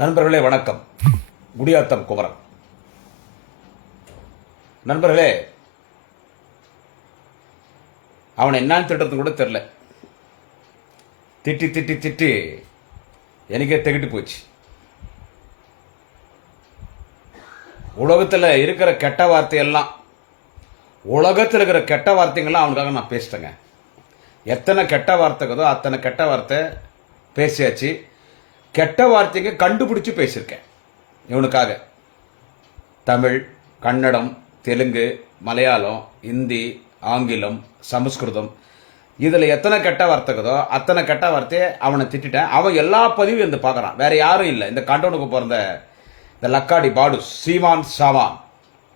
நண்பர்களே வணக்கம். குடியாத்தம் குமரன். நண்பர்களே அவனை என்னன்னு திட்டுறது கூட தெரில திட்டி திட்டி திட்டி எனக்கே திகிட்டு போச்சு. உலகத்தில் இருக்கிற கெட்ட வார்த்தையெல்லாம் உலகத்தில் இருக்கிற கெட்ட வார்த்தைங்கள்லாம் அவனுக்காக நான் பேசிட்டேங்க. எத்தனை கெட்ட வார்த்தைக்குதோ அத்தனை கெட்ட வார்த்தை பேசியாச்சு. கெட்ட வார்த்தைங்க கண்டுபிடிச்சு பேசியிருக்கேன். இவனுக்காக. தமிழ் கன்னடம் தெலுங்கு மலையாளம் இந்தி ஆங்கிலம் சமஸ்கிருதம். இதில் எத்தனை கெட்ட வார்த்தைக்குதோ அத்தனை கெட்ட வார்த்தையை அவனை திட்டிட்டேன். அவன் எல்லா பதிவும் வந்து பார்க்குறான். வேற யாரும் இல்லை. இந்த கண்டவனுக்கு பிறந்த இந்த லக்காடி பாடு சீமான் சாவான்.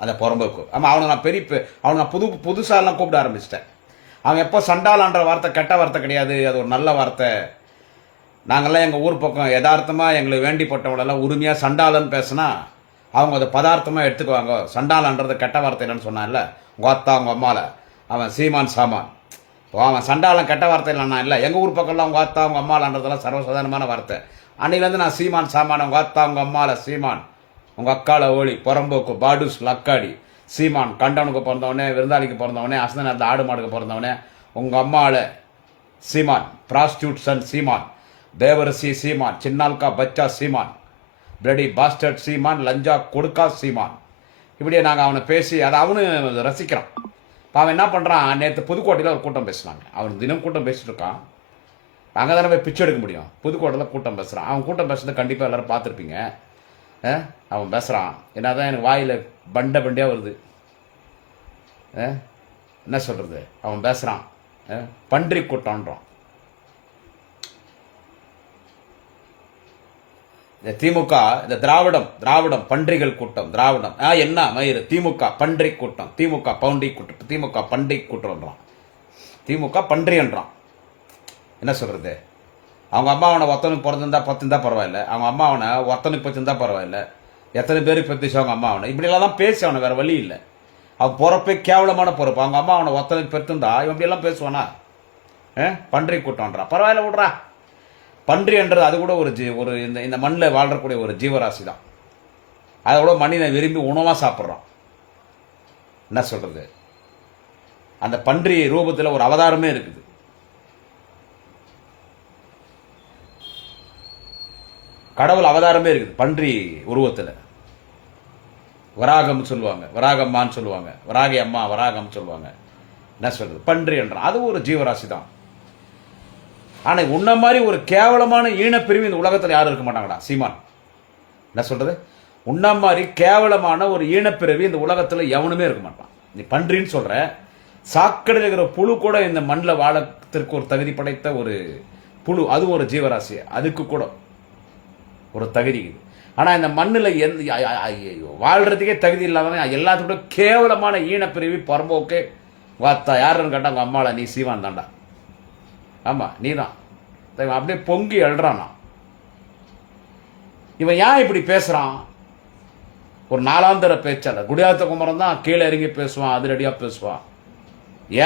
அதை புறம்புக்கு ஆமாம் அவனை நான் பெரிய அவனை நான் புது புதுசாலாம் கூப்பிட ஆரம்பிச்சிட்டேன். அவன் எப்போ சண்டாலான்ற வார்த்தை கெட்ட வார்த்தை கிடையாது. அது ஒரு நல்ல வார்த்தை. நாங்கள்லாம் எங்கள் ஊர் பக்கம் யதார்த்தமாக எங்களுக்கு வேண்டிப்பட்டவங்களெல்லாம் உரிமையாக சண்டாளன்னு பேசுனா அவங்க அதை பதார்த்தமாக எடுத்துக்குவாங்க. சண்டாளன்றது கெட்ட வார்த்தை இல்லைன்னு சொன்னான்ல? உங்கள் அத்தா உங்கள் அம்மாவில் அவன் சீமான் சாமான். இப்போ அவன் சண்டாளன் கெட்ட வார்த்தை இல்லைன்னா இல்லை. எங்கள் ஊர் பக்கம்லாம் உங்கள் அத்தா உங்கள் அம்மாலன்றதெல்லாம் சர்வசாதாரணமான வார்த்தை. அன்னையிலேருந்து நான் சீமான் சாமான் உங்கள் அத்தா உங்கள் அம்மாவில் சீமான். உங்கள் அக்கால ஓலி புறம்போக்கு பாடுஸ் லக்காடி. சீமான் கண்டவனுக்கு பிறந்தவனே விருந்தாளிக்கு பிறந்தவனே அசந்த நேரத்தில் ஆடு மாடுக்கு பிறந்தவனே உங்கள் அம்மாவில் சீமான் ப்ராஸ்டியூட் சன் சீமான். தேவரசி சீமான் சின்னால்கா பச்சா சீமான் பிளடி பாஸ்டர்ட் சீமான் லஞ்சா கொடுக்கா சீமான். இப்படியே நாங்கள் அவனை பேசி அதை அவனு ரசிக்கிறான். இப்போ அவன் என்ன பண்ணுறான் நேற்று புதுக்கோட்டையில் ஒரு கூட்டம் பேசுனாங்க. அவன் தினம் கூட்டம் பேசிட்டு இருக்கான். அங்கே தானே போய் பிச்சை எடுக்க முடியும். புதுக்கோட்டையில் கூட்டம் பேசுகிறான் அவன் கூட்டம் பேசுறது கண்டிப்பாக எல்லோரும் பார்த்துருப்பீங்க. அவன் பேசுகிறான் என்னதான் எனக்கு வாயில் பண்டை பண்டியாக வருது. என்ன சொல்கிறது அவன் பேசுகிறான் பன்றி கூட்டம்ன்றான். இந்த திமுக இந்த திராவிடம் திராவிடம் பன்றிகள் கூட்டம் திராவிடம். ஆ என்ன? மயிறு. திமுக பன்றி கூட்டம். திமுக பவுண்டி கூட்டம். திமுக பண்டி கூட்டம்ன்றான். திமுக பன்றின்றான் என்ன சொல்கிறது அவங்க அம்மா அவனை ஒத்தனுக்கு பிறந்திருந்தா பத்திருந்தா பரவாயில்ல. அவங்க அம்மா அவனை ஒத்தனுக்கு பத்திருந்தா பரவாயில்ல. எத்தனை பேர் பெத்திச்சு அவங்க அம்மா அவனை. இப்படிலாம் தான் பேசி அவனை வேறு வழி இல்லை. அவன் பிறப்பே கேவலமான பொறுப்பு. அவங்க அம்மா அவனை ஒத்தனுக்கு பெற்றிருந்தா இவன் இப்படியெல்லாம் பேசுவானா? பன்றி கூட்டம்ன்றான். பரவாயில்ல விட்றா. பன்றி என்றது அது கூட ஒரு ஜீ ஒரு இந்த இந்த மண்ணில் வாழ்றக்கூடிய ஒரு ஜீவராசி தான். அதை கூட மனிதன் விரும்பி உணவாக சாப்பிட்றோம். என்ன சொல்றது? அந்த பன்றி ரூபத்தில் ஒரு அவதாரமே இருக்குது. கடவுள் அவதாரமே இருக்குது பன்றி உருவத்தில். வராகம்னு சொல்லுவாங்க வராகம்மான்னு சொல்லுவாங்க வராகி அம்மா வராகம்னு சொல்லுவாங்க. என்ன சொல்கிறது பன்றி என்றான் அது ஒரு ஜீவராசி தான். ஆனால் உன்ன மாதிரி ஒரு கேவலமான ஈனப்பிரிவு இந்த உலகத்தில் யாரும் இருக்க மாட்டாங்கடா. சீமான். என்ன சொல்கிறது உன்ன மாதிரி கேவலமான ஒரு ஈனப்பிரிவு இந்த உலகத்தில் எவனுமே இருக்க மாட்டான். நீ பன்றின்னு சொல்கிற சாக்கடையில் இருக்கிற புழு கூட இந்த மண்ணில் வாழத்திற்கு ஒரு தகுதி படைத்த ஒரு புழு. அது ஒரு ஜீவராசி. அதுக்கு கூட ஒரு தகுதி இது. ஆனால் இந்த மண்ணில் எந்த வாழ்கிறதுக்கே தகுதி இல்லாதவன் எல்லாத்துக்கூட கேவலமான ஈனப்பிரிவு பரம்போக்கு வாத்தா. யாருன்னு கேட்டால் உங்கள் அம்மாவில் நீ சீவான் தாண்டா ஆமாம் நீ தான் அப்படியே பொங்கி எழுறான். இவன் ஏன் இப்படி பேசுகிறான் ஒரு நாலாந்தர பேச்சாளர். குடியாத்த குமரன் தான் கீழே இறங்கி பேசுவான் அதிரடியாக பேசுவான்.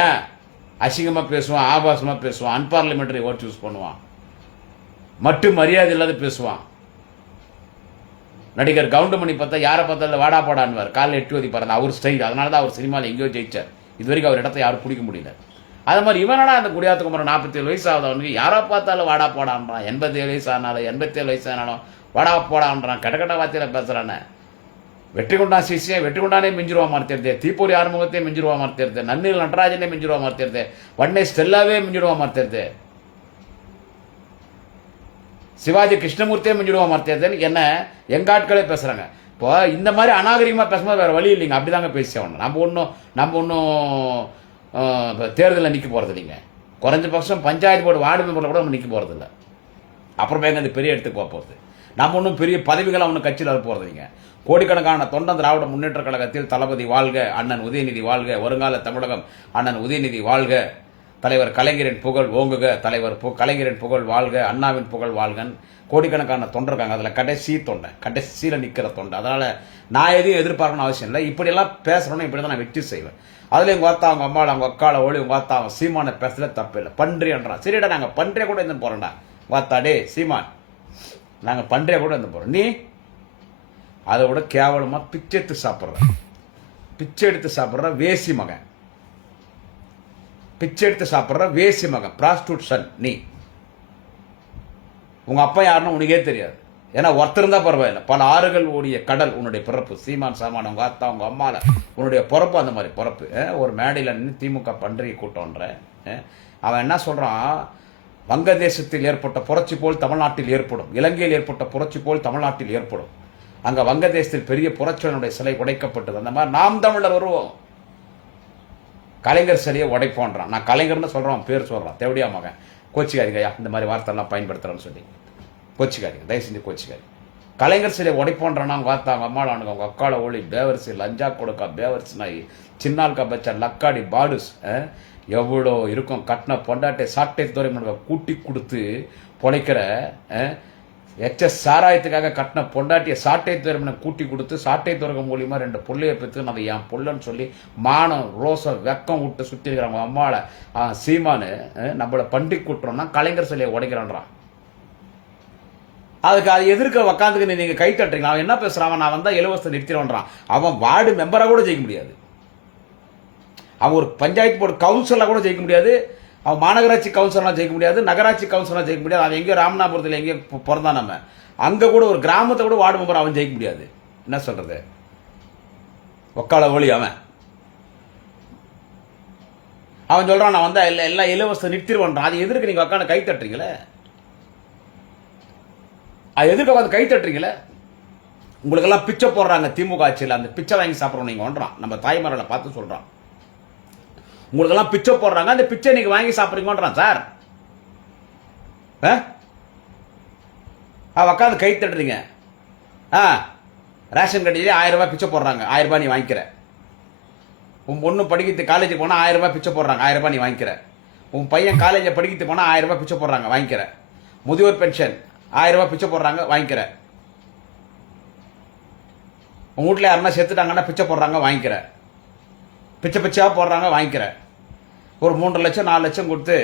ஏன்? அசிங்கமாக பேசுவான் ஆபாசமாக பேசுவான் அன்பார்லிமெண்டரி ஓட் யூஸ் பண்ணுவான். மட்டும் மரியாதை இல்லாத பேசுவான். நடிகர் கவுண்டமணி பார்த்தா யாரை பார்த்தாலும் வாடா போடான்வார் காலையில் எட்டு வதி பாருங்க அவர் ஸ்டைல் அதனால தான் அவர் சினிமாவில் எங்கேயோ ஜெயிச்சார். இது வரைக்கும் அவர் இடத்த யாரும் பிடிக்க முடியல. அது மாதிரி இவனடா அந்த குடியாத்த குமரன் நாற்பத்தேழு வயசு ஆகுதவனுக்கு அவனுக்கு பார்த்தாலும் வாடா போடான்றான். எண்பத்தேழு வயசு ஆனாலும் எண்பத்தேழு வயசு ஆனாலும் வாடா போடான்றான். கட்ட கட்ட வார்த்தையில பேசுறானே. வெற்றி கொண்டான் சிசியை வெற்றி கொண்டானே மிஞ்சிருவா மாத்திருது தீப்பொறி ஆறுமுகத்தையே மிஞ்சிருவா மாத்திருது நன்னில் நடராஜனே மிஞ்சிருவா மாத்திருது வண்ணை ஸ்டெல்லாவே மிஞ்சிடுவா மாத்திருது சிவாஜி கிருஷ்ணமூர்த்தியே மிஞ்சிடுவா மாத்தியதுன்னு என்ன? எங்காட்களே பேசுகிறாங்க இப்போ இந்த மாதிரி அநாகரிகமாக பேசும்போது வேறு வழி இல்லைங்க. அப்படிதாங்க பேசி ஆகணும் நம்ம ஒன்றும் நம்ம ஒன்றும் தேர்தலில் நிற்க போறது இல்லைங்க. குறைஞ்சபட்சம் பஞ்சாயத்து போர்டு வார்டு மெம்பரில் கூட நம்ம நிற்க போகிறதில்ல அப்புறமே அது பெரிய இடத்துக்கு போக போகிறது நம்ம ஒன்றும் பெரிய பதவிகளாக ஒன்றும் கட்சியில் வர போகிறது இல்லைங்க. கோடிக்கணக்கான தொண்டன் திராவிட முன்னேற்ற கழகத்தில் தளபதி வாழ்க அண்ணன் உதயநிதி வாழ்க வருங்கால தமிழகம் அண்ணன் உதயநிதி வாழ்க தலைவர் கலைஞரின் புகழ் ஓங்குக தலைவர் பு கலைஞரின் புகழ் வாழ்க அண்ணாவின் புகழ் வாழ்கன். கோடிக்கணக்கான தொண்டர் இருக்காங்க. அதில் கடைசி தொண்டை கடைசியில் நிற்கிற தொண்டை. அதனால் நான் எதையும் எதிர்பார்க்கணும் அவசியம் இல்லை. இப்படியெல்லாம் பேசுகிறோன்னு இப்படி தான் நான் வெற்றி செய்வேன். அதில் எங்கள் வாத்தா அவங்க அம்மாவில் அவங்க அக்காவில் ஓடி உங்கள் வாத்தா அவன் சீமானை பேசல தப்பு இல்லை பன்றியன்றான் சரிடா நாங்கள் பன்றியை கூட இருந்து போகிறோம்டா வாத்தா டே சீமான் நாங்கள் பன்றியை கூட இருந்து போகிறோம் நீ? அதை விட கேவலமாக பிச்சை எடுத்து சாப்பிட்ற. பிச்சை எடுத்து சாப்பிட்ற வேசி மகன். பிச்சை எடுத்து சாப்பிட்ற வேசி மகன். ப்ராஸ்டியூட் சன் நீ. உங்கள் அப்பா யாருன்னு உனக்கே தெரியாது. ஏன்னா ஒருத்தர் இருந்தா பரவாயில்ல. பல ஆறுகள் ஓடிய கடல் உன்னுடைய பிறப்பு. சீமான் சாமான் உங்க அத்தா உங்க அம்மால உன்னுடைய பிறப்பு அந்த மாதிரி பிறப்பு. ஒரு மேடையில் நின்று திமுக பன்றிகை கூட்டம்ன்ற அவன் என்ன சொல்றான்? வங்கதேசத்தில் ஏற்பட்ட புரட்சி போல் தமிழ்நாட்டில் ஏற்படும். இலங்கையில் ஏற்பட்ட புரட்சி போல் தமிழ்நாட்டில் ஏற்படும். அங்க வங்கதேசத்தில் பெரிய புரட்சியனுடைய சிலை உடைக்கப்பட்டது. அந்த மாதிரி நாம் தமிழர் வருவோம். கலைஞர் சிலையை உடைப்போன்றான். நான் கலைஞர்னு சொல்கிறேன் பேர் சொல்கிறான் தேவடியா மகன். கோச்சிக்காதீங்க ஐயா இந்த மாதிரி வார்த்தைலாம் பயன்படுத்துகிறேன்னு சொல்லி. கோச்சிக்காதீங்க தயவு செஞ்சு கோச்சிக்காதீங்க. கலைஞர் சிலையை உடைப்போன்றானா அவங்க வார்த்தை அவங்க அம்மாளானுங்க அவங்க அக்கால ஒளி பேவரிசி லஞ்சா கொடுக்கா பேவரிசி நாய் சின்னால்கா பச்சா லக்காடி பாடுஸ் எவ்வளோ இருக்கும் கட்டின பொண்டாட்டை சாட்டை துறை கூட்டி கொடுத்து பொழைக்கிற அஹ், எச்ச சாராயத்துக்காக கட்டின பொண்டாட்டியை சாட்டை துறைமனை கூட்டி கொடுத்து சாட்டை துறகம் மூலியமாக ரெண்டு பிள்ளையை பெற்று அதை என் புள்ளன்னு சொல்லி மானம் ரோசம் வெக்கம் விட்டு சுற்றி இருக்கிறாங்க அம்மாவை சீமானு நம்மளை பண்டி கூட்டுறோம்னா கலைஞர் சிலையை உடைக்கிறான்றான். அதுக்கு அது எதிர்க்க உக்காந்துக்கு நீங்கள் கை தட்டுறீங்க அவன் என்ன பேசுறான்? அவன் நான் வந்தால் இலவசத்தை நிறுத்திடுவான்றான். அவன் வார்டு மெம்பராக கூட ஜெயிக்க முடியாது. அவன் ஒரு பஞ்சாயத்து போர்டு கவுன்சிலா கூட ஜெயிக்க முடியாது. அவன் மாநகராட்சி கவுன்சிலராக ஜெயிக்க முடியாது. நகராட்சி கவுன்சிலராக ஜெயிக்க முடியாது. அவன் எங்கேயோ ராமநாதபுரத்தில் எங்கேயோ பிறந்தான் நம்ம அங்கே கூட ஒரு கிராமத்தை கூட வார்டு மெம்பர் அவன் ஜெயிக்க முடியாது. என்ன சொல்கிறது ஒக்கால ஒளி அவன். அவன் சொல்கிறான் நான் வந்தால் இல்லை எல்லாம் இலவசத்தை நிறுத்திடுவான்றான். அது எதிர்க்கு நீங்கள் உக்காந்து கை தட்டுறீங்களே? அது எதிர்க்க உட்காந்து கை தட்டுறீங்களே? உங்களுக்கெல்லாம் பிச்சை போடுறாங்க திமுக ஆட்சியில். அந்த பிச்சை வாங்கி சாப்பிட்றோம் நீங்கள் ஒன்றான் நம்ம தாய்மார்களை பார்த்து சொல்கிறோம் உங்களுக்கெல்லாம் பிச்சை போடுறாங்க அந்த பிச்சை நீங்கள் வாங்கி சாப்பிட்றீங்கன்றான் சார். ஆ? ஆ உக்காந்து கை தட்டுறீங்க. ஆ ரேஷன் கடையிலே ஆயிரம் ரூபாய் பிச்சை போடுறாங்க. ஆயிரம் ரூபாய் நீ வாங்கிக்கிற. உன் பொண்ணு படிக்கிறது காலேஜ் போனால் ஆயிரம் ரூபாய் பிச்சை போடுறாங்க. ஆயிரம் ரூபாய் நீ வாங்கிக்கிற. உன் பையன் காலேஜில் படிக்கிறது போனால் ஆயிரம் ரூபாய் பிச்சை போடுறாங்க. வாங்கிக்கிற. முதியோர் பென்ஷன் ஆயிரம் ரூபாய் பிச்சை போடுறாங்க வாங்கிக்கிற. உங்கள் வீட்டில் யாருன்னா செத்துட்டாங்கன்னா பிச்சை போடுறாங்க வாங்கிக்கிற. பிச்சை பிச்சையாக போடுறாங்க வாங்கிக்கிற. ஒரு மூன்று லட்சம் நாலு லட்சம் கொடுத்து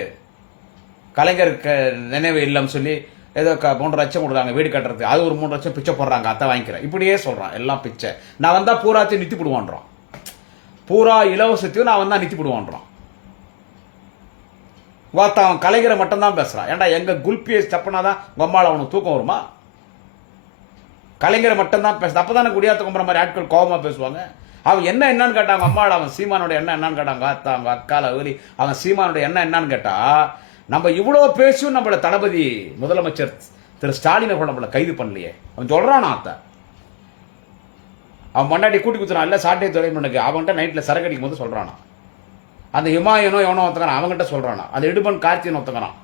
கலைஞருக்கு நினைவு இல்லைன்னு சொல்லி ஏதோ க மூன்று லட்சம் கொடுக்குறாங்க வீடு கட்டுறதுக்கு. அது ஒரு மூணு லட்சம் பிச்சை போடுறாங்க அத்தை வாங்கிக்கிறேன் இப்படியே சொல்கிறான் எல்லாம் பிச்சை. நான் வந்தால் பூராத்தையும் நித்தி போடுவான்றான் பூரா இலவசத்தையும் நான் வந்தால் நித்தி போடுவான்றான் வாத்தா அவன் கலைஞரை மட்டும்தான் பேசுகிறான் ஏன்டா எங்கள் குல்பியை தப்புனாதான் அம்மாவில் அவனுக்கு தூக்கம் வருமா? கலைஞரை மட்டும்தான் பேச அப்பதானே குடியாத்த கும்புற மாதிரி ஆட்கள் கோபமாக பேசுவாங்க? அவன் என்ன என்னன்னு கேட்டாங்க அம்மாவோட அவன் சீமானோட என்ன என்னன்னு கேட்டாங்க அத்தா அவங்க அக்கால ஊரி அவன் சீமானோட என்ன என்னன்னு கேட்டால் நம்ம இவ்வளோ பேசியும் நம்மளோட தளபதி முதலமைச்சர் திரு ஸ்டாலின் அவர்கள் நம்மளை கைது பண்ணலையே. அவன் சொல்கிறான் அத்தா அவன் மண்டாட்டி கூட்டி குத்துறான் இல்ல சாட்டை பண்ணுக்கு அவன்கிட்ட நைட்டில் சரக்கு அடிக்கும் போது சொல்கிறானா அந்த ஹிமாயனோ எவனோ ஒத்துக்கிறான் அவங்ககிட்ட சொல்கிறானா அந்த இடுமன் கார்த்தியன் ஒத்துக்கிறான்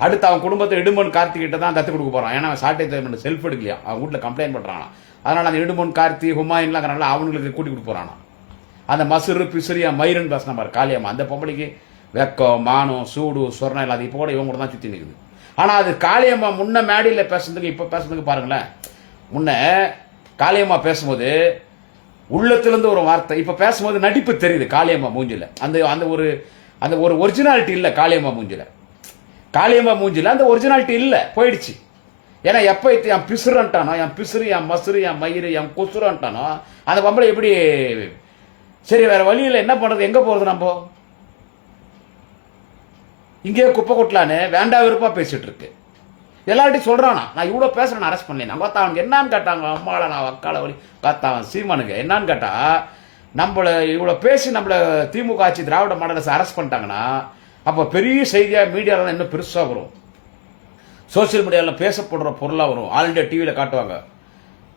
அடுத்து அவன் குடும்பத்தை இடுமன் கார்த்திகிட்ட தான் தத்து கொடுக்க போகிறான் ஏன்னா அவன் சாட்டை துறைமுன் செல்ஃப் எடுக்கலையா? அவன் வீட்டில் கம்ப்ளைண்ட் பண்ணுறானா அதனால் அந்த இடுமன் கார்த்தி ஹுமாயின்லாம் அவங்களுக்கு கூட்டி கொடுக்க போகிறானா அந்த மசுரு பிசுரியா மயிரன் பேசின பாரு காளியம்மா. அந்த பொம்பளைக்கு வெக்கம் மானம் சூடு சொர்ணம் இல்லாத இப்போ கூட இவங்க கூட தான் சுற்றி நிற்குது ஆனால் அது காளியம்மா முன்ன மேடையில் பேசுறதுக்கு இப்போ பேசுறதுக்கு பாருங்களேன். முன்ன காளியம்மா பேசும்போது உள்ளத்திலிருந்து ஒரு வார்த்தை. இப்போ பேசும்போது நடிப்பு தெரியுது காளியம்மா மூஞ்சில். அந்த அந்த ஒரு அந்த ஒரு ஒரிஜினாலிட்டி இல்லை காளியம்மா மூஞ்சில். காளியம்மா மூஞ்சில் அந்த ஒரிஜினாலிட்டி இல்லை போயிடுச்சு. ஏன்னா எப்போ இது என் பிசுறன்ட்டானோ என் பிசுறு என் மசுறு என் மயிறு என் கொசுறன்ட்டானோ அந்த பொம்பளை எப்படி சரி வேற வழியில் என்ன பண்ணுறது எங்கே போகிறது நம்ம? இங்கேயே குப்பை கொட்டலான்னு வேண்டா விருப்பாக பேசிகிட்டு இருக்கு. எல்லார்ட்டையும் சொல்கிறானா நான் இவ்வளோ பேசுறேன் அரெஸ்ட் பண்ணல நான் அவனுக்கு என்னன்னு கேட்டாங்க அம்மாவை நான் அக்கால வழி காத்தான் அவன் சீமானுக்கு என்னன்னு கேட்டால் நம்மள இவ்வளோ பேசி நம்மள திமுக ஆட்சி திராவிட மாடலை அரெஸ்ட் பண்ணிட்டாங்கன்னா அப்போ பெரிய செய்தியாக மீடியாவில் இன்னும் பெருசாக வரும். சோஷியல் மீடியாவில் பேசப்படுற பொருளாக வரும். ஆல் இண்டியா டிவியில் காட்டுவாங்க.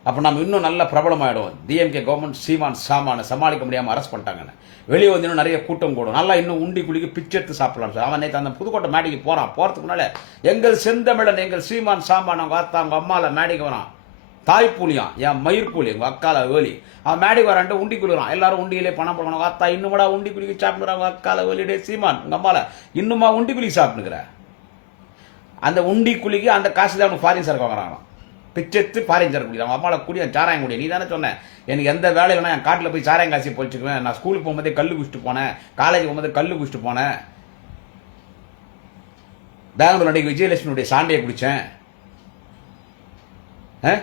அப்போ நம்ம இன்னும் நல்ல பிரபலமாயிடும் டிஎம்கே கவர்மெண்ட் சீமான் சாமான சமாளிக்க முடியாமல் அரெஸ்ட் பண்ணிட்டாங்கன்னு. வெளியே வந்து இன்னும் நிறைய கூட்டம் கூடும் நல்லா இன்னும் உண்டி குளிக்கு பிச்சை எடுத்து சாப்பிடலாம் சார். அவன் நேற்று அந்த புதுக்கோட்டை மேடைக்கு போகிறான் போகிறதுக்கு முன்னால எங்கள் செந்தமிழன் எங்கள் சீமான் சாமான் அவங்க அத்தா அவங்க அம்மாவில் மேடைக்கு வரான். தாய் புலியான் என் மயிர் புலி எங்கள் அக்கால வேலி. அவன் மேடைக்கு வரான்ட்டு உண்டி குளிக்கிறான். எல்லாரும் உண்டியிலே பணம் போடணும் அத்தா இன்னுமாடா உண்டி குளிக்கு சாப்பிடுறாங்க அக்கால வேலிடே சீமான் உங்கள் அம்மால இன்னுமா உண்டி குளிக்கு சாப்பிட்டுக்கிற அந்த உண்டி குளிக்கு அந்த காசு தான் அவனுக்கு ஃபாரின் சார் வாங்குறாங்களாம். பிச்செத்து பாரிஞ்சார் சரக்கு அவன் அம்மாவில் கூடிய சாராயம் குடி நீ தானே சொன்னேன் எனக்கு எந்த வேலை இல்லைனா என் காட்டில் போய் சாராயம் காசி பொழிச்சுக்குவேன் நான் ஸ்கூலுக்கு போகும்போதே கல் குடிச்சிட்டு போனேன். காலேஜ் போகும்போது கல்லு குடிச்சிட்டு போனேன். பெங்களூர் நடிகை விஜயலட்சுமியுடைய சாண்டையை குடித்தேன் ஆ?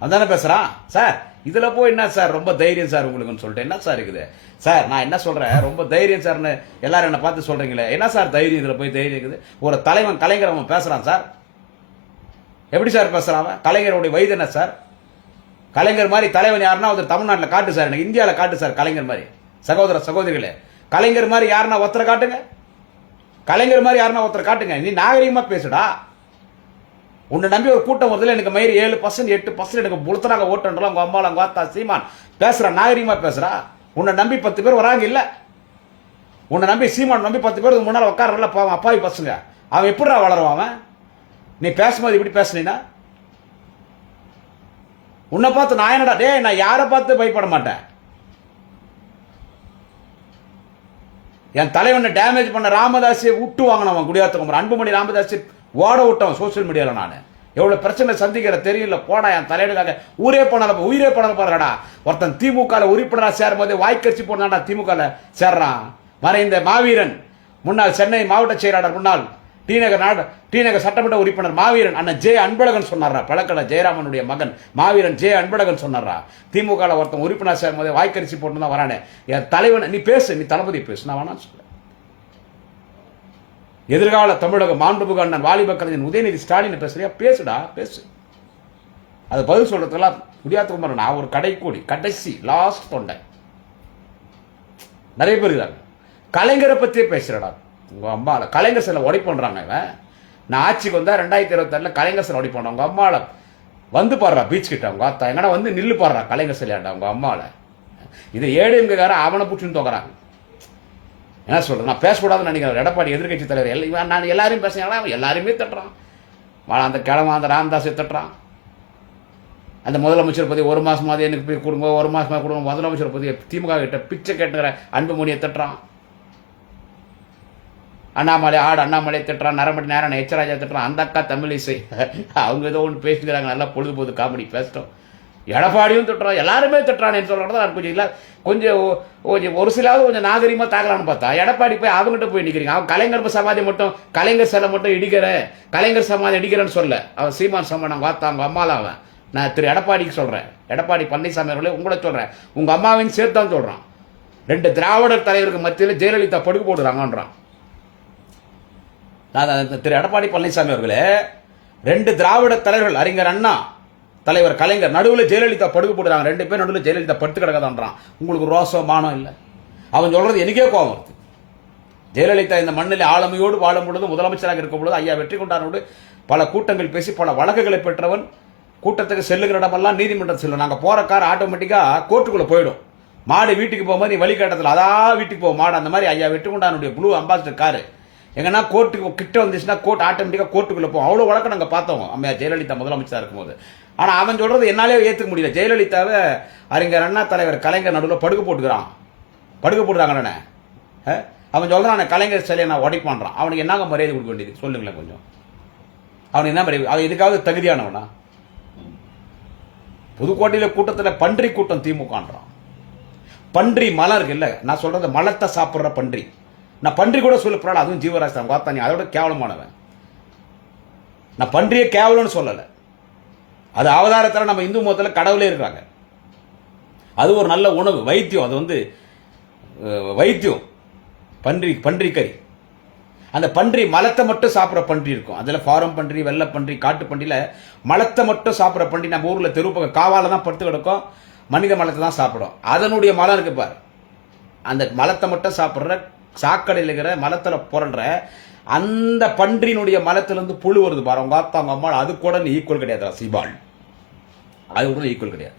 அதானே பேசுகிறான் சார் இதில் போய் என்ன சார்? ரொம்ப தைரியம் சார் உங்களுக்குன்னு சொல்லிட்டு. என்ன சார் இருக்குது? சார் நான் என்ன சொல்கிறேன் ரொம்ப தைரியம் சார்னு எல்லாரும் என்னை பார்த்து சொல்கிறீங்களே என்ன சார் தைரியம்? இதில் போய் தைரியம் இருக்குது? ஒரு தலைவன் கலைஞர் அவன் பேசுகிறான் சார். எப்படி சார் பேசுகிறாங்க அவன்? கலைஞருடைய வயது என்ன சார்? கலைஞர் மாதிரி தலைவன் யாருன்னா ஒருத்தர் தமிழ்நாட்டில் காட்டு சார் எனக்கு இந்தியாவில் காட்டு சார் கலைஞர் மாதிரி. சகோதர சகோதரிகளே. கலைஞர் மாதிரி யாருன்னா ஒருத்தரை காட்டுங்க. கலைஞர் மாதிரி யாருன்னா ஒருத்தரை காட்டுங்க. நீ நாகரிகமாக பேசுடா. உன்னை நம்பி ஒரு கூட்டம் வருதுல எனக்கு மயிறு ஏழு பர்சன்ட் எட்டு பர்சன்ட் எனக்கு புளுத்தனாக ஓட்டுன்றலாம் உங்கள் அம்மாவில் உங்கள் ஆத்தா சீமான் பேசுறா நாகரிகமாக பேசுகிறா உன்னை நம்பி பத்து பேர் வராங்க இல்லை. உன்னை நம்பி சீமான் நம்பி பத்து பேர் முன்னால் உட்காரல பாவம் அப்பாவி பசங்க. அவன் எப்படிடா வளருவான் அவன்? நீ பேசும்போது இப்படி பேசுனீனா? உன்னை பார்த்து நான் என்னடா டேய் நான் யாரை பார்த்து பயப்பட மாட்டேன்? என் தலைவனை டேமேஜ் பண்ண ராமதாஸை விட்டு வாங்கினவன் குடியாத்தகுமரன் அன்புமணி ராமதாஸை ஓட விட்டவன் சோசியல் மீடியாவில் நான். எவ்வளோ பிரச்சனை சந்திக்கிற தெரியல. போடா என் தலைவனுக்காக ஊரே போனால உயிரே போனால பாருடா ஒருத்தன் திமுகவில் உறுப்பினராக சேரும் போது வாய்க்கட்சி போனாடா திமுகவில் சேர்றான். மறைந்த மாவீரன். முன்னாள் சென்னை மாவட்ட செயலாளர் முன்னாள் டிநகர் நாடு டிநகர் சட்டமன்ற உறுப்பினர் மாவீரன் அண்ணன் ஜே அன்பழகன் சொன்னாரா? பழக்கடை ஜெயராமனுடைய மகன் மாவீரன் ஜே அன்பழகன் சொன்னாரா? திமுக ஒருத்தன் உறுப்பினர் சேரும் போது வாய்க்கரிசி போட்டு தான் வரானே. என் தலைவன் நீ பேசு நீ தளபதி பேசு நான் வேணாம் சொல்ல. எதிர்கால தமிழக மாண்புமிகு அண்ணன் வாலிப கலைஞன் உதயநிதி ஸ்டாலின் பேசுறியா? பேசுடா பேசு. அது பதில் சொல்றதுக்கெல்லாம் முடியாத நான் ஒரு கடைக்கூடி கடைசி லாஸ்ட் தொண்டை. நிறைய பேர் இருக்காங்க. கலைஞரை பற்றியே பேசுறடா. உங்கள் அம்மாவில் கலைஞர் சில ஒடி பண்ணுறாங்க இவன். நான் ஆட்சிக்கு வந்தால் ரெண்டாயிரத்தி இருபத்தாறில் கலைஞர் சில ஒடி பண்றான் உங்கள் அம்மாவில் வந்து பாடுறா பீச் கிட்ட அவங்க அத்தா. எங்கடா வந்து நில்லு பாடுறா கலைஞர் சிலையாண்டா உங்கள் அம்மாவில் இது ஏடிஎம்கார அவனை பிடிச்சின்னு தோக்குறாங்க என்ன சொல்கிறது நான் பேசக்கூடாதுன்னு நினைக்கிறேன். எடப்பாடி எதிர்கட்சி தலைவர். எல்லாம் நான் எல்லாரையும் பேசுகிறேன் அவன் எல்லாருமே தட்டுறான். வாழ அந்த கிழமை அந்த ராமதாஸை தட்டுறான். அந்த முதலமைச்சர் பத்தி ஒரு மாசமாவது எனக்கு போய் கொடுங்க ஒரு மாதமாக கொடுங்க. முதலமைச்சர் பத்தி திமுக கிட்ட பிச்சை கேட்டுக்கிற அன்புமணியை தட்டுறான். அண்ணாமலை ஆடு அண்ணாமலை திட்டுறான் நரம்படி நேரம் எச்சராஜா திட்டுறான் அந்த அக்கா தமிழ் இசை அவங்க ஏதோ ஒன்று பேசிக்கிறாங்க நல்லா பொழுதுபோது காமெடி பேசிட்டோம். எடப்பாடியும் திட்டுறான் எல்லாருமே திட்டுறான்னு சொல்கிறத நான் கொஞ்சம் இல்லை கொஞ்சம் கொஞ்சம் ஒரு சிலாவது கொஞ்சம் நாகரிகமாக தாக்கலாம்னு பார்த்தா எடப்பாடி போய் அவங்ககிட்ட போய் நிற்கிறீங்க அவன் கலைஞர் சமாதி மட்டும் கலைஞர் சிலை மட்டும் இடிக்கிறேன் கலைஞர் சமாதி இடிக்கிறேன்னு சொல்ல அவன் சீமான் சம்மான் வார்த்தா அவங்க அம்மாலாம் அவன். நான் திரு எடப்பாடிக்கு சொல்கிறேன் எடப்பாடி பழனிசாமி அவர்களே உங்களை சொல்கிறேன் உங்கள் அம்மாவின் சேர்த்து தான் ரெண்டு திராவிடர் தலைவருக்கு மத்தியில் ஜெயலலிதா படுக்கு போடுறாங்கன்றான். நான் அந்த திரு எடப்பாடி பழனிசாமி அவர்களே ரெண்டு திராவிட தலைவர்கள் அறிஞர் அண்ணா தலைவர் கலைஞர் நடுவில் ஜெயலலிதா படுகு போடுறாங்க ரெண்டு பேர் நடுவில் ஜெயலலிதா படுத்து கிடக்கதான்றான். உங்களுக்கு ரோசோ மானம் இல்லை. அவன் சொல்றது எனக்கே கோபம் வருது. ஜெயலலிதா இந்த மண்ணில் ஆளுமையோடு வாழும் பொழுது முதலமைச்சராக இருக்கும் பொழுது ஐயா வெற்றி கொண்டாரோடு பல கூட்டங்கள் பேசி பல வழக்குகளை பெற்றவன் கூட்டத்துக்கு செல்லுகிற இடமெல்லாம் நீதிமன்றம் செல்லும். நாங்கள் போகிற கார் ஆட்டோமேட்டிக்காக கோர்ட்டுக்குள்ளே போயிடும். மாடு வீட்டுக்கு போகும்போது நீ வழிகாட்டத்தில் அதான் வீட்டுக்கு போகும் மாடு. அந்த மாதிரி ஐயா வெற்றி கொண்டானுடைய ப்ளூ அம்பாசிடர் காரு. எங்கன்னா கோர்ட்டுக்கு கிட்ட வந்துச்சுன்னா கோர்ட் ஆட்டோமேட்டிக்காக கோர்ட்டுக்குள்ளே போகும். அவ்வளோ வழக்கம் நாங்கள் பார்த்தோம். அம்மையா ஜெயலலிதா முதலமைச்சராக இருக்கும்போது. ஆனால் அவன் சொல்கிறது என்னாலே ஏற்றுக்க முடியல. ஜெயலலிதாவை அறிஞர் அண்ணா தலைவர் கலைஞர் நடுவில் படுக்க போட்டுக்கிறான். படுக்க போட்டுறாங்கண்ணே அவன் சொல்கிறான் கலைஞர் சிலையை நான் உடைப்பான்றான். அவனுக்கு என்னங்க மரியாதை கொடுக்க வேண்டியது? சொல்லுங்களேன் கொஞ்சம். அவனுக்கு என்ன மரியாதை? அவன் எதுக்காவது தகுதியானவனா? புதுக்கோட்டையில் கூட்டத்தில் பன்றி கூட்டம் திமுகன்றான். பன்றி மலம் இருக்குல்ல நான் சொல்கிறது மலத்தை சாப்பிட்ற பன்றி. நான் பன்றி கூட சொல்ல போறாள் அதுவும் ஜீவராசி தான் பார்த்தா நீ அதோட கேவலமானவன். நான் பன்றியை கேவலம்னு சொல்லலை. அது அவதாரத்தில் நம்ம இந்து மதத்தில் கடவுளே இருக்காங்க அது ஒரு நல்ல உணவு வைத்தியம். அது வந்து வைத்தியம். பன்றி பன்றி கறி. அந்த பன்றி மலத்தை மட்டும் சாப்பிட்ற பன்றி இருக்கும். அதில் ஃபாரம் பன்றி வெள்ளை பன்றி காட்டு பன்றியில் மலத்தை மட்டும் சாப்பிட்ற பன்றி நம்ம ஊரில் தெருப்பக்கம் காவால தான் படுத்து கிடக்கும். மனித மலத்தை தான் சாப்பிடும் அதனுடைய மலம் இருக்கு பாரு. அந்த மலத்தை மட்டும் சாப்பிட்ற சாக்கடையில் இருக்கிற மலத்தில் புரள்ற அந்த பன்றியினுடைய மலத்திலிருந்து புழு வருது பாரு. அவங்க அப்பா அவங்க அம்மா அது கூட ஈக்குவல் கிடையாது சிபால் அது கூட ஈக்குவல் கிடையாது.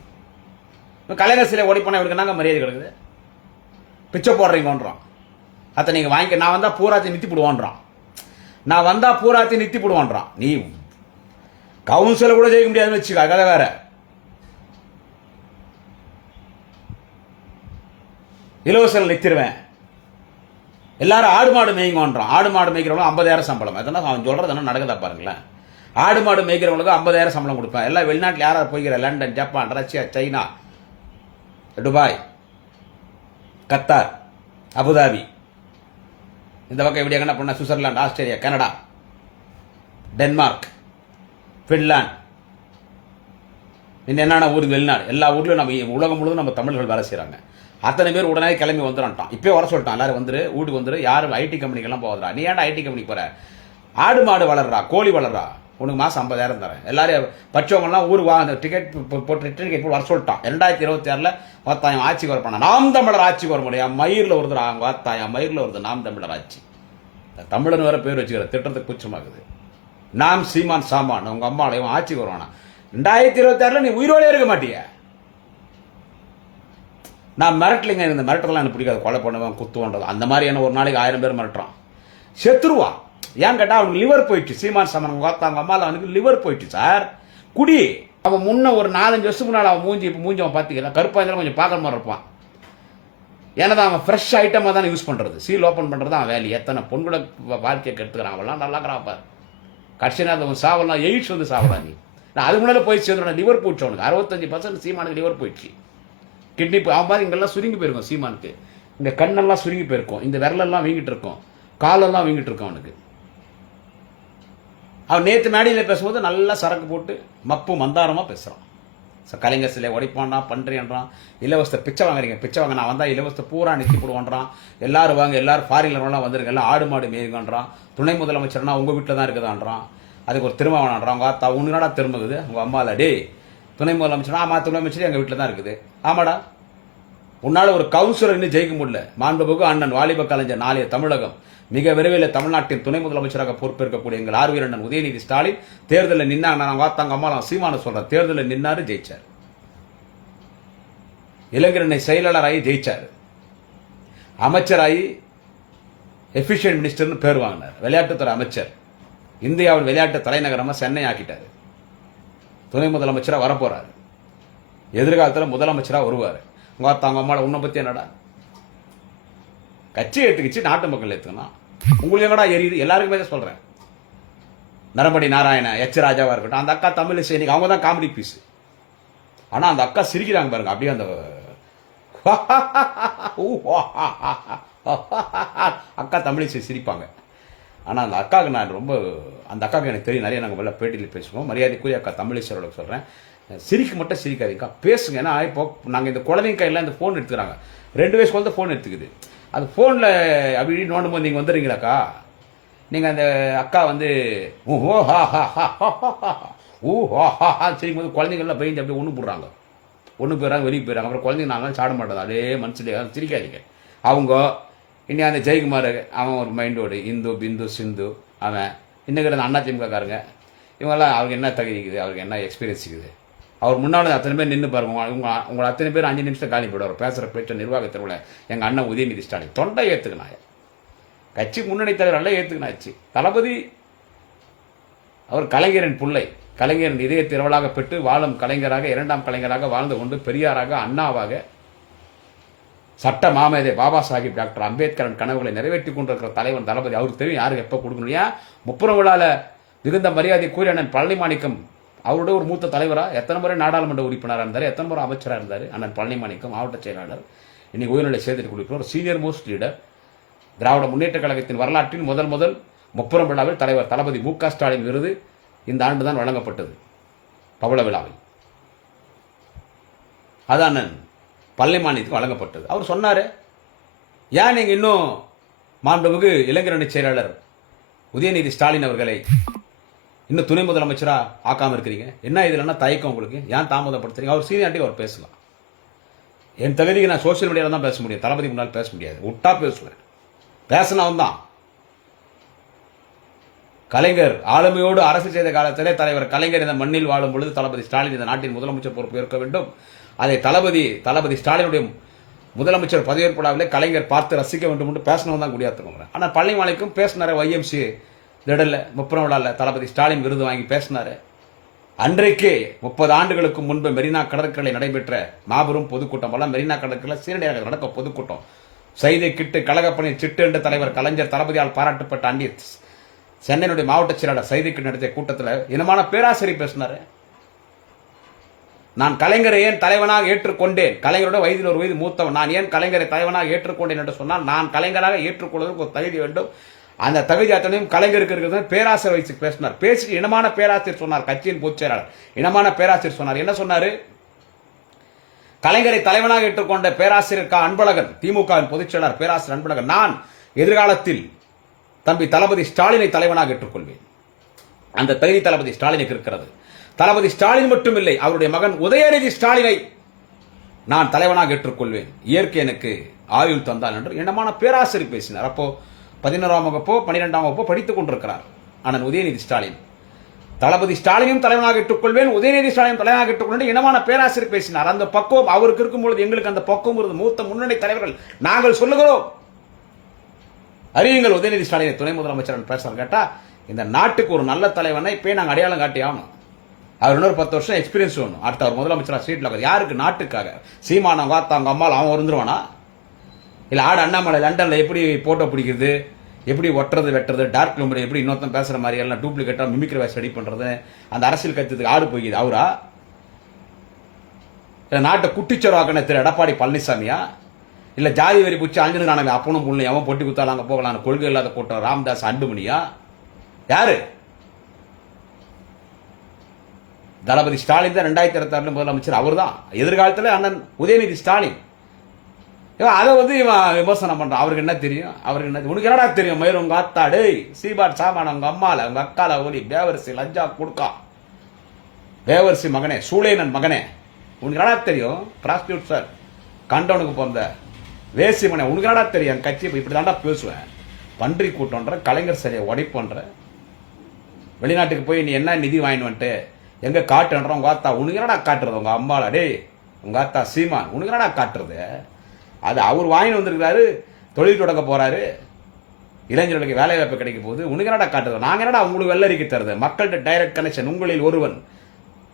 இப்போ கலைஞர் சிலை ஓடி போனால் இவருக்கு நாங்கள் மரியாதை கிடக்குது? பிச்சை போடுறீங்கன்றான். அத்தை நீங்கள் வாங்கிக்க நான் வந்தால் பூராத்தி நித்தி போடுவான்றான். நான் வந்தால் பூராத்தி நித்தி போடுவான்றான். நீ கவுன்சில கூட ஜெயிக்க முடியாதுன்னு வச்சுக்கா கதை வேற. இலவசம் நிறுத்திடுவேன் எல்லாரும் ஆடு மாடு மேய்ங்கன்றான். ஆடு மாடு மேய்க்கிறவங்களுக்கு ஐம்பதாயிரம் சம்பளம். அதெல்லாம் அவன் சொல்கிறது என்ன நடக்குதா பாருங்களேன். ஆடு மாடு மேய்க்கிறவங்களுக்கு ஐம்பதாயிரம் சம்பளம் கொடுப்பேன். எல்லாம் வெளிநாட்டில் யாராவது போய்கிற London Japan Russia China Dubai Qatar Abu Dhabi. இந்த பக்கம் இப்படி என்ன பண்ண Switzerland Australia Canada Denmark Finland. இன்னும் என்னென்ன ஊருக்கு வெளிநாடு. எல்லா ஊர்லேயும் நம்ம உலகம் முழுவதும் நம்ம தமிழர்கள் வேலை செய்கிறாங்க அத்தனை பேர் உடனே கிளம்பி வந்துடான்ட்டான் இப்போ வர சொல்லிட்டான். எல்லாரும் வந்துரு வீட்டுக்கு வந்துரு. யாரும் ஐடி கம்பெனிக்கெல்லாம் போகாதா நீ ஏன்டா ஐடி கம்பெனிக்கு போகிற ஆடு மாடு வளர்றா கோழி வளர்றா. உனக்கு மாதம் ஐம்பதாயிரம் தரேன். எல்லாரும் பச்சவங்கலாம் ஊருக்கு வா அந்த டிக்கெட் போட்டு டிக்கெட் போட்டு வர சொல்லிட்டான். ரெண்டாயிரத்தி இருபத்தி ஆறில் பார்த்தாயம் ஆட்சிக்கு வரப்பான நாம் தமிழர் ஆட்சிக்கு வர முடியும். மயிரில் வருது அவங்க பார்த்தாயம் மயிரில் வருது நாம் தமிழர் ஆட்சி. தமிழன் வேற பேர் வச்சுக்கிற திட்டத்துக்கு குச்சமாகுது. நாம் சீமான் சாமான். உங்கள் அம்மா ஆட்சிக்கு வருவானா? ரெண்டாயிரத்தி இருபத்தி ஆறில் நீ உயிரோடே இருக்க மாட்டியா. நான் மிரட்டலைங்க இந்த மிரட்டலாம் எனக்கு பிடிக்காது. கொலை பண்ணுவேன் குத்துவன்றது. அந்த மாதிரியான ஒரு நாளைக்கு ஆயிரம் பேர் மிரட்டுறான். செத்துருவா. ஏன் கேட்டால் அவனுக்கு லிவர் போயிடுச்சு. சீமான் சாமான் பார்த்தாங்க அம்மா அவனுக்கு லிவர் போயிடுச்சு சார். குடி. அவன் முன்ன ஒரு நாலஞ்சு வருஷத்துக்கு முன்னால் அவன் மூஞ்சி இப்போ மூஞ்சி அவன் பார்த்துக்கலாம் கருப்பா இருந்தாலும் கொஞ்சம் பார்க்குற மாதிரி இருப்பான். ஏன்னா அவன் ஃப்ரெஷ் ஐட்டமாக தானே யூஸ் பண்ணுறது சீல் ஓப்பன் பண்ணுறது அவன் வேலை. எத்தனை பொண்ணுட வாழ்க்கையை கெடுத்துக்கிறான். அவெல்லாம் நல்லா இருக்கிறான் பார். கடைசி நேரத்தில் அவன் சாவலாம் எயிட்ஸ் வந்து சாவலாம் நீ. நான் அது முன்னாடி போய் சேர்ந்துடும் லிவர் போயிடுச்சு அவனுக்கு. அறுபத்தஞ்சு பர்சன்ட் சீமானுக்கு லிவர் போயிடுச்சு. கிட்னி அவன் பாரு இங்கெல்லாம் சுருங்கி போயிருக்கும் சீமானுக்கு. இந்த கண்ணெல்லாம் சுருங்கி போயிருக்கும். இந்த விரலெல்லாம் வீங்கிட்டு இருக்கும். காலெல்லாம் வீங்கிட்டு இருக்கும் அவனுக்கு. அவன் நேற்று மேடையில் பேசும்போது நல்லா சரக்கு போட்டு மப்பு மந்தாரமாக பேசுகிறான் ச கலைஞர் சிலை உடைப்பான்றான் பண்ணுறேன்றான் இலவசத்தை பிச்சை வாங்குறீங்க பிச்சை வாங்க நான் வந்தால் இலவசத்தை பூரா நிறுத்தி போடுவான்றான். எல்லாரும் வாங்க எல்லாரும் ஃபாரின்லாம் வந்துருங்க எல்லாம் ஆடு மாடு மேய்ங்கன்றான். துணை முதலமைச்சர்னா உங்கள் வீட்டில் தான் இருக்குதான்றான். அதுக்கு ஒரு திருமணம்ன்றான் உங்கள் அத்தா உன்னாடா திரும்புது உங்கள் அம்மாவில் டே துணை முதலமைச்சர்? ஆமா துணை அமைச்சர் எங்கள் வீட்டில் தான் இருக்குது. ஆமாடா. உன்னால் ஒரு கவுன்சிலர் இன்னும் ஜெயிக்க முடியல. மாண்புமிகு அண்ணன் வாலிப கலைஞர் நாளைய தமிழகம். மிக விரைவில் தமிழ்நாட்டின் துணை முதலமைச்சராக பொறுப்பேற்கக்கூடிய எங்கள் ஆர்வீர் அண்ணன் உதயநிதி ஸ்டாலின் தேர்தலில் நின்னாங்க நான் வாத்தாங்க அம்மா நான் சீமான சொல்கிறேன் தேர்தலில் நின்னாரு ஜெயிச்சார். இளைஞரனை செயலாளராகி ஜெயிச்சார். அமைச்சராகி எஃபிஷியன்ட் மினிஸ்டர்னு பேர் வாங்கினார். விளையாட்டுத்துறை அமைச்சர். இந்தியாவின் விளையாட்டு தலைநகரமாக சென்னை ஆக்கிட்டார். துணை முதலமைச்சராக வரப்போகிறாரு எதிர்காலத்தில் முதலமைச்சராக வருவார். உங்கள் அத்தா அவங்க அம்மாவில் உன்னை பற்றி என்னடா? கட்சி ஏற்றுக்கிச்சு நாட்டு மக்கள் ஏற்றுக்கணும் உங்களுக்கு என்னடா எரியுது? எல்லாருக்குமே தான் சொல்கிறேன் நரம்படி நாராயண எச் ராஜாவாக இருக்கட்டும் அந்த அக்கா தமிழ் இன்னைக்கு அவங்க தான் காமெடி பீஸ் ஆனால் அந்த அக்கா சிரிக்கிறாங்க பாருங்க அப்படியே அந்த அக்கா தமிழிசை சிரிப்பாங்க. ஆனால் அந்த அக்காவுக்கு நான் ரொம்ப அந்த அக்காவுக்கு எனக்கு தெரியும் நிறைய நாங்கள் வெளில பேட்டியில் பேசுவோம். மரியாதைக்குரிய அக்கா தமிழிசையோட சொல்கிறேன் சிரிக்க மட்டும் சிரிக்காதீங்க பேசுங்க. ஏன்னா இப்போ நாங்கள் இந்த குழந்தைங்க கையில் இந்த ஃபோன் எடுத்துக்கிறாங்க. ரெண்டு வயசு குழந்தை ஃபோன் எடுத்துக்குது. அது ஃபோனில் அப்படி நோண்டும் போது நீங்கள் வந்துடுறீங்களாக்கா நீங்கள் அந்த அக்கா வந்து ஓஹோ ஹா ஹா ஹா ஹா ஹா ஹா ஊ ஹா ஹா ஹா போது குழந்தைங்கள்லாம் பயந்து அப்படியே ஒன்று போடுறாங்க. ஒன்று போயிடறாங்க வெளியே போயிடறாங்க. அப்புறம் குழந்தைங்க நாங்களாம் சாட மாட்டோம். அதே மனசுலேயே சிரிக்காதீங்க. அவங்க இனி அந்த ஜெயக்குமார் அவன் ஒரு மைண்டோடு இந்து பிந்து சிந்து அவன். இன்னைக்கு அந்த அண்ணா திமுகக்காரங்க. இவங்கெல்லாம் அவருக்கு என்ன தகுதி இருக்குது அவருக்கு என்ன எக்ஸ்பீரியன்ஸ் இருக்குது? அவர் முன்னாடி அத்தனை பேர் நின்று பாருங்க. உங்க- உங்களை அத்தனை பேர் அஞ்சு நிமிஷம் காலி போடுவார் பேசுகிற பேச்ச நிர்வாகத்தில் எங்கள் அண்ணன் உதயநிதி ஸ்டாலின் தொண்டை ஏற்றுக்கினாய கட்சி முன்னணி தலைவர் எல்லாம் ஏற்றுக்கினாச்சு தளபதி அவர் கலைஞரின் பிள்ளை. கலைஞரின் இதய திரவலாக பெற்று வாழும் கலைஞராக இரண்டாம் கலைஞராக வாழ்ந்து கொண்டு பெரியாராக அண்ணாவாக சட்ட மாமேதை பாபா சாஹிப் டாக்டர் அம்பேத்கரன் கனவுகளை நிறைவேற்றி கொண்டிருக்கிற தலைவன் தளபதி அவருக்கு தெரியும் யாருக்கு எப்போ கொடுக்கணும் ஏன்? முப்புறம் விழால மிகுந்த மரியாதை கூறிய அண்ணன் பழனி மாணிக்கம் அவரோட ஒரு மூத்த தலைவராக எத்தனை முறை நாடாளுமன்ற உறுப்பினராக இருந்தார்? எத்தனை முறை அமைச்சராக இருந்தார்? அண்ணன் பழனி மாணிக்கம் மாவட்ட செயலாளர் இன்னைக்கு உயர்நிலை சேர்த்து கொடுக்கிற ஒரு senior most leader Dravida Munnetra கழகத்தின் வரலாற்றில் முதல் முதல் முப்புறம் விழாவில் தலைவர் தளபதி மு க ஸ்டாலின் விருது இந்த ஆண்டு தான் வழங்கப்பட்டது பவள விழாவில். அதான் அண்ணன் பள்ளிமானியத்துக்கு வழங்கப்பட்டது. அவர் சொன்னார் ஏன் நீங்கள் இன்னும் மாண்புமிகு இளைஞரணி செயலாளர் உதயநிதி ஸ்டாலின் அவர்களை இன்னும் துணை முதலமைச்சரா ஆக்காம இருக்கிறீங்க? என்ன இதுலன்னா தயக்கம் உங்களுக்கு? ஏன் தாமதப்படுத்துறீங்க? அவர் சீனியாட்டி அவர் பேசலாம். என் தகுதிக்கு நான் சோஷியல் மீடியாவில் தான் பேச முடியும். தளபதி முன்னால் பேச முடியாது. விட்டா பேசுவேன். பேசினவன் தான். கலைஞர் ஆளுமையோடு அரசு செய்த காலத்திலே தலைவர் கலைஞர் இந்த மண்ணில் வாழும் பொழுது தளபதி ஸ்டாலின் இந்த நாட்டின் முதலமைச்சர் பொறுப்பு ஏற்க வேண்டும். அதை தளபதி தளபதி ஸ்டாலினுடைய முதலமைச்சர் பதவியேற்பு விழாவிலே கலைஞர் பார்த்து ரசிக்க வேண்டும் என்று பேசணும் தான் குடியாத்துக்கோங்க ஆனால் பழனிமலைக்கும் பேசினார் ஒய்எம்சி திடல்ல முப்பரம் விழாவில் தளபதி ஸ்டாலின் விருது வாங்கி பேசினாரு. அன்றைக்கே முப்பது ஆண்டுகளுக்கு முன்பு மெரினா கடற்கரை நடைபெற்ற மாபெரும் பொதுக்கூட்டம் எல்லாம் மெரினா கடற்கரை சீரடியாக நடக்க பொதுக்கூட்டம். செய்தி கிட்டு கழகப்பணி சிட்டு என்ற தலைவர் கலைஞர் தளபதியால் பாராட்டப்பட்ட அண்டி சென்னையினுடைய மாவட்ட செயலாளர் செய்தி கிட்டு நடத்திய கூட்டத்தில் இனமான பேராசிரியர் பேசினார். நான் கலைஞரை ஏன் தலைவனாக ஏற்றுக்கொண்டேன்? கலைஞரோட வயதில் ஒரு வயது மூத்தவன். நான் ஏன் கலைஞரை தலைவனாக ஏற்றுக்கொண்டேன் என்று சொன்னால் நான் கலைஞராக ஏற்றுக்கொள்வதற்கு ஒரு தகுதி வேண்டும். அந்த தகுதி அத்தனையும் கலைஞருக்கு இருக்கிறது பேராசிரியர் வயசு பேசினார். பேசி இனமான பேராசிரியர் சொன்னார் கட்சியின் பொதுச் செயலாளர். இனமான பேராசிரியர் சொன்னார். என்ன சொன்னார்? கலைஞரை தலைவனாக ஏற்றுக்கொண்ட பேராசிரியர் க. அன்பழகன் திமுகவின் பொதுச் செயலாளர் பேராசிரியர் அன்பழகன். நான் எதிர்காலத்தில் தம்பி தளபதி ஸ்டாலினை தலைவனாக ஏற்றுக்கொள்வேன். அந்த தகுதி தளபதி ஸ்டாலினுக்கு இருக்கிறது. தளபதி ஸ்டாலின் மட்டுமில்லை அவருடைய மகன் உதயநிதி ஸ்டாலினை நான் தலைவனாக ஏற்றுக்கொள்வேன். இயற்கை எனக்கு ஆயுள் தந்தால் என்று இனமான பேராசிரியர் பேசினார். அப்போ பதினோராம் வகுப்போ பன்னிரெண்டாம் வகுப்போ படித்துக் கொண்டிருக்கிறார் அண்ணன் உதயநிதி ஸ்டாலின். தளபதி ஸ்டாலினும் தலைவனாக ஏற்றுக்கொள்வேன் உதயநிதி ஸ்டாலின் தலைவனாக ஏற்றுக்கொள்வேன் இனமான பேராசிரியர் பேசினார். அந்த பக்குவம் அவருக்கு இருக்கும் பொழுது எங்களுக்கு அந்த பக்குவம் இருந்தது. மூத்த முன்னணி தலைவர்கள் நாங்கள் சொல்லுகிறோம். அறியுங்கள் உதயநிதி ஸ்டாலினை துணை முதலமைச்சர் பேசுறாரு. கேட்டா இந்த நாட்டுக்கு ஒரு நல்ல தலைவனை இப்போ நாங்கள் அடையாளம் காட்டி ஆகணும். அவர் இன்னொரு பத்து வருஷம் எக்ஸ்பீரியன்ஸ் வேணும். அடுத்த அவர் முதலமைச்சராக சீட்டில் உட்காரு. யாருக்கு? நாட்டுக்காக. சீமானம் வாத்தா அவங்க அம்மாவில் அவன் வந்துருவானா இல்லை ஆடு அண்ணாமலை லண்டனில் எப்படி போட்டோ பிடிக்கிறது? எப்படி ஒட்டுறது வெட்டுறது? டார்க் நம்பர் எப்படி இன்னொருத்தன் பேசுகிற மாதிரி எல்லாம் டூப்ளிகேட்டாக மிமிக்ரி வாய்ஸ் ரெடி பண்ணுறது அந்த அரசியல் கட்சத்துக்கு ஆடு போய்க்குது. அவரா? இல்லை நாட்டை குட்டிச்சோராக்கின திரு எடப்பாடி பழனிசாமியா? இல்லை ஜாதி வரி பிடிச்சி அஞ்சு நானே அப்பனும் புள்ளி அவன் பொட்டி குத்தாலும் போகலான்னு கொள்கை இல்லாத கூட்டம் ராம்தாஸ் அன்புமணியா? யாரு? தளபதி ஸ்டாலின் தான் ரெண்டாயிரத்தி இருபத்தாறுல முதலமைச்சர். அவர் தான் எதிர்காலத்தில் அண்ணன் உதயநிதி ஸ்டாலின். இவன் அதை வந்து இவன் விமர்சனம் பண்ணுறான் அவருக்கு என்ன தெரியும்? அவருக்கு என்ன உனக்கு என்னடா தெரியும்? மயிர் உங்கள் அத்தா சீபாட் சாமான் அவங்க அம்மாவில் உங்கள் அக்கால ஓலி பேவரிசி லஞ்சா கொடுக்கா. பேவரசி மகனே சூளேனன் மகனே. உனக்கு என்னடா தெரியும்? பிராஸ்டியூட் சார் கண்டவனுக்கு பிறந்த வேசி மகனே. உனக்கு என்னடா தெரியும்? என் கட்சி இப்படி தாண்டா பேசுவேன். பன்றி கூட்டம்ன்ற கலைஞர் சரியை உடைப்புன்ற. வெளிநாட்டுக்கு போய் நீ என்ன நிதி வாங்கிட்டு வந்துட்டு எங்கே காட்டுன்றோம் உங்கள் ஆத்தா உனக்கு என்னடா காட்டுறது? உங்கள் அம்மால டேய் உங்க ஆத்தா சீமான் உனக்கு என்னடா காட்டுறது? அது அவர் வாங்கின்னு வந்திருக்கிறாரு தொழில் தொடங்க போகிறாரு இளைஞர்களுக்கு வேலை வாய்ப்பு கிடைக்க போகுது உனக்கு என்னடா காட்டுறது? நாங்கள் என்னடா உங்களுக்கு வெள்ளரிக்கை தருது மக்கள்கிட்ட டைரக்ட் கனெக்ஷன் உங்களில் ஒருவன்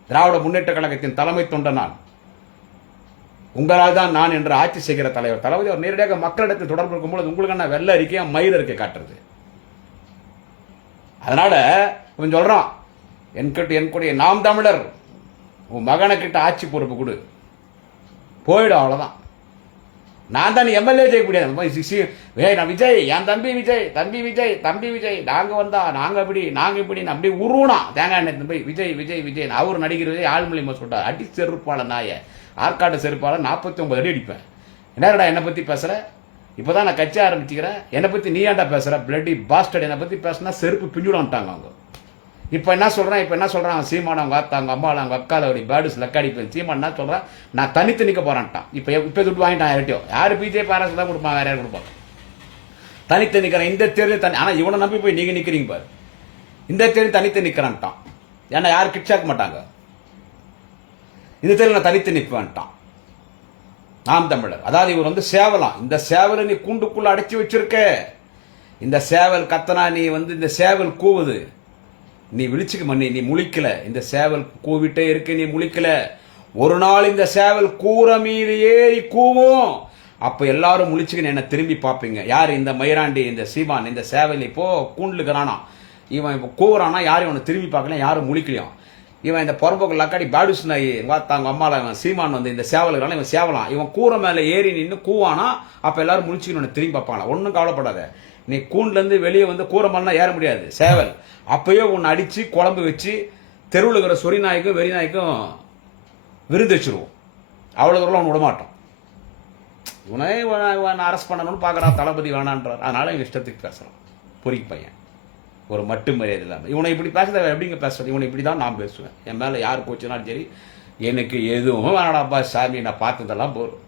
திராவிட முன்னேற்ற கழகத்தின் தலைமை தொண்ட நான் உங்களால் தான் நான் என்று ஆட்சி செய்கிற தலைவர். தளபதி அவர் நேரடியாக மக்களிடத்தில் தொடர்பு இருக்கும்போது உங்களுக்கு என்ன வெள்ள அறிக்கையா மயிர் அறிக்கை காட்டுறது? அதனால இவன் சொல்கிறான் என்கிட்ட என் நாம் தமிழர். உன் மகனைக்கிட்ட ஆட்சி பொறுப்பு கொடு. போயிடும் அவ்வளோதான் நான் தான் எம்எல்ஏ செய்ய முடியாது ஏய் நான் விஜய் என் தம்பி விஜய் தம்பி விஜய் தம்பி விஜய். நாங்கள் வந்தா நாங்கள் இப்படி நாங்கள் இப்படி அப்படி உருவனா? தேங்காய் எண்ணெய் தம்பி விஜய் விஜய் விஜய். அவர் நடிகர் விஜய் ஆழ்மொழிமா சொல்கிறார் அடி செருப்பால நாய. ஆற்காடு செருப்பால நாற்பத்தி ஒன்பது அடி அடிப்பேன். என்னடா என்னை பற்றி பேசுற? இப்போதான் நான் கட்சி ஆரம்பிச்சுக்கிறேன். என்னை பற்றி நீ ஏன்டா பேசுகிற பிளட்டி பாஸ்டர்ட் என்னை பற்றி பேசினா செருப்பு பிஞ்சுடான்ட்டாங்க அவங்க. இப்போ என்ன சொல்கிறான் இப்போ என்ன சொல்கிறான் சீமான் அவங்க அத்தா அவங்க அம்மாவில் அவங்க அக்காவில் அப்படி பேடுஸ் லக்காடி போய் சீமான் என்ன சொல்கிறான் நான் தனித்து நிற்க போகிறான்ட்டான் இப்போ இப்போ துட்டு வாங்கிட்டான் யார்ட்டியோ யார் பிஜேபி அரசு தான் கொடுப்பான்? வேறு யார் கொடுப்பான்? தனித்து நிற்கிறேன் இந்த தேர்தல் தனி ஆனால் இவனை நம்பி போய் நீங்கள் நிற்கிறீங்க பாரு. இந்த தேர்தல் தனித்து நிற்கிறான்ட்டான் ஏன்னா யாரும் கிட்சாக்க மாட்டாங்க. இந்த தேர்தல் நான் தனித்து நிற்பேன்ட்டான் நாம் தமிழர். அதாவது இவர் வந்து சேவலாம். இந்த சேவலை நீ கூண்டுக்குள்ளே அடைச்சி வச்சிருக்க. இந்த சேவல் கத்தனா நீ வந்து இந்த சேவல் கூவுது. நீ விழிச்சுக்க மண்ணி நீ முழிக்கல. இந்த சேவல் கூவிட்டே இருக்கு நீ முழிக்கல. ஒரு நாள் இந்த சேவல் கூற மீது ஏறி கூவும். அப்போ எல்லாரும் முழிச்சுக்கின்னு என்னை திரும்பி பார்ப்பீங்க. யார்? இந்த மயிராண்டி இந்த சீமான் இந்த சேவல். இப்போ கூண்டுலுக்கிறானா. இவன் இப்போ கூவுறானா? யாரும் இவனை திரும்பி பார்க்கல யாரும் முழிக்கலையும். இவன் இந்த பொறம்போக்கு லக்காடி பேடுஸ் நாய் வாத்தாங்க அம்மாவில் இவன் சீமான் வந்து இந்த சேவலுக்கான இவன் சேவலாம். இவன் கூரை மேலே ஏறி நின்று கூவானா அப்போ எல்லாரும் முழிச்சுக்கணும் உன்னை திரும்பி பார்ப்பாங்களா? ஒன்றும் கவலைப்படாத. நீ கூண்டுல வெளியே வந்து கூரை மேலாம் ஏற முடியாது. சேவல். அப்பயோ உன்னை அடித்து குழம்பு வச்சு தெருவில் இருக்கிற சொறி நாய்க்கும் வெறி நாய்க்கும் விருந்து வச்சுருவோம். அவ்வளோ தூரம் அவன் விடமாட்டோம். இவனே இவனை அரெஸ்ட் பண்ணணும்னு பார்க்குறான் தளபதி வேணான்றார். அதனால் இவன் இஷ்டத்துக்கு பேசுகிறான் பொறிக்கு பையன். ஒரு மட்டு மரியாதை இல்லாமல் இவனை இப்படி பேசுகிறத எப்படிங்க பேசுறது? இவனை இப்படி தான் நான் பேசுவேன். என் மேலே யார் போச்சுனாலும் சரி எனக்கு எதுவும் வேணாடாப்பா சாமி நான் பார்த்ததெல்லாம் போதும்.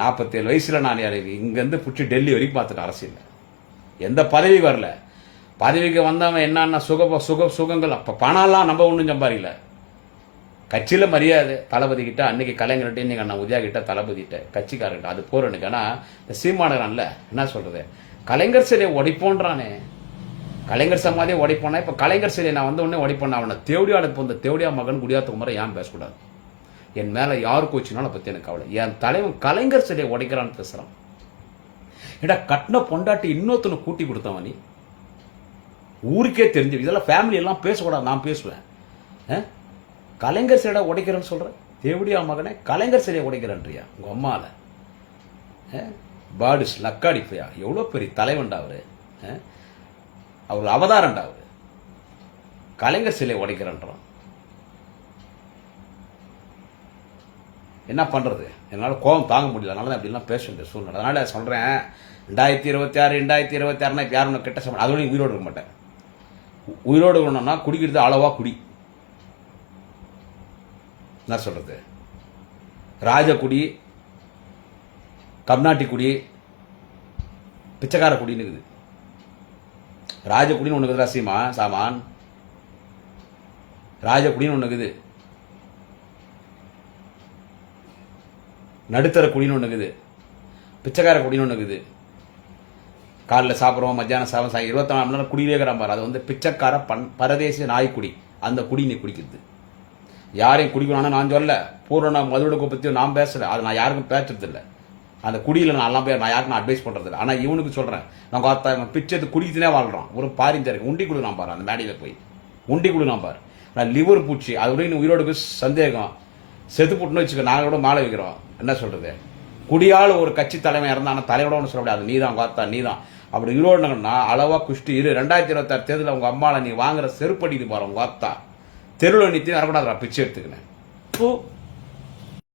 நாற்பத்தேழு வயசில் நான் இங்கேருந்து பிடிச்சி டெல்லி வரைக்கும் பார்த்துட்டேன் அரசியல் எந்த பதவி வரல. பதவிக்கு வந்தவன் என்னன்னா சுக சுக சுகங்கள். அப்போ பணம்லாம் நம்ம ஒன்றும் சம்பாதிக்கல. கட்சியில் மரியாதை தளபதி கிட்ட அன்னைக்கு கலைஞர்கிட்ட இன்னைக்கு அண்ணா உதயா கிட்ட தளபதி கட்சிக்காரர்கிட்ட அது போற எனக்கு ஆனால் இந்த சீமானகன்ல என்ன சொல்கிறது கலைஞர் சிலையை உடைப்போன்றானே கலைஞர் சமாதியை உடைப்போனா இப்போ கலைஞர் சிலையை நான் வந்த உடனே உடைப்போனா அவனை தேவடியாட போந்த தேவடியா மகன் குடியாத்த முறை ஏன் பேசக்கூடாது. என் மேலே யார் கோச்சினாலும் பற்றி எனக்கு கவலை. என் தலைவன் கலைஞர் சிலையை உடைக்கிறான்னு பேசுகிறான் ஏடா கட்டின பொண்டாட்டி இன்னொருத்தனை கூட்டி கொடுத்தவன் நீ? ஊருக்கே தெரிஞ்சு இதெல்லாம் ஃபேமிலி எல்லாம் பேசக்கூடாது நான் பேசுவேன். ஆ? கலைஞர் சிலை உடைக்கிறேன்னு சொல்கிறேன் தேவடியா மகனே கலைஞர் சிலையை உடைக்கிறேன்றியா? உங்கள் அம்மாவில் பாடிஸ் லக்காடி பையா எவ்வளோ பெரிய தலைவன்டா அவர். ஆ? அவர் அவதாரண்டா அவர். கலைஞர் சிலை உடைக்கிறன்றான் என்ன பண்ணுறது என்னால் கோபம் தாங்க முடியல. அதனால தான் அப்படிலாம் பேச வேண்டிய சூழ்நிலை. அதனால் சொல்கிறேன் ரெண்டாயிரத்தி இருபத்தி ஆறு ரெண்டாயிரத்தி இருபத்தி ஆறுனா இப்போ யாரும் நான் கெட்ட சொல்ல அதோட உயிரோடு இருக்க மாட்டேன். உயிரோடு இருக்கணும்னா குடிக்கிறது அளவாக குடி. என்ன சொல்கிறது ராஜக்குடி கர்நாட்டி குடி பிச்சைக்கார குடின்னு இருக்குது. ராஜக்குடின்னு ஒன்று இருக்குது ரசிமா சாமான். ராஜக்குடின்னு ஒன்று இருக்குது. நடுத்தர குடின்னு ஒன்று இருக்குது. பிச்சைக்கார குடின்னு ஒன்று இருக்குது. காலைல சாப்பிட்றோம் மத்தியானம் சாப்பிட சாய் இருபத்தாலு மணி நேரம் குடியிலே இருக்கிறான் பாரு. அது வந்து பிச்சைக்கார பண் பரதேச நாய்க்குடி அந்த குடி நீ குடிக்கிறது. யாரையும் குடிக்கணும்னு நான் சொல்ல பூரண மதுவிடுக்கை பற்றியும் நான் பேசலை. அது நான் யாருக்கும் பேசுறதில்ல. அந்த குடியில் நான் எல்லாம் நான் யாருக்கும் நான் அட்வைஸ் பண்ணுறதில்ல ஆனால் இவனுக்கு சொல்கிறேன் நான் பார்த்தா இவன் பிச்சை குடிக்குதுனே வாழ்றான். ஒரு பாரிஞ்சா உண்டி குடு நான் பாரு அந்த மேடையில் போய். உண்டி குடு நான் பாரு. நான் லிவர் பூச்சி அதோடய நீ உயிரோடு சந்தேகம். செத்து போட்டுன்னு வச்சுக்க நாங்கள் கூட மாலை வைக்கிறோம். என்ன சொல்கிறது குடியால் ஒரு கட்சி தலைமை இருந்தானா தலைவரோட ஒன்று சொல்ல முடியாது. நீ தான் பார்த்தா நீ தான் அப்படி ஈரோடுனா அளவாக குஷ்டி இரு. ரெண்டாயிரத்தி இருபத்தாறு தேர்தலில் உங்கள் அம்மாவை நீ வாங்குற செருப்படிக்கு பாரு உங்க அத்தா. தெருவில் நித்தி வரக்கூடாது பிச்சை எடுத்துக்கினேன். ஓ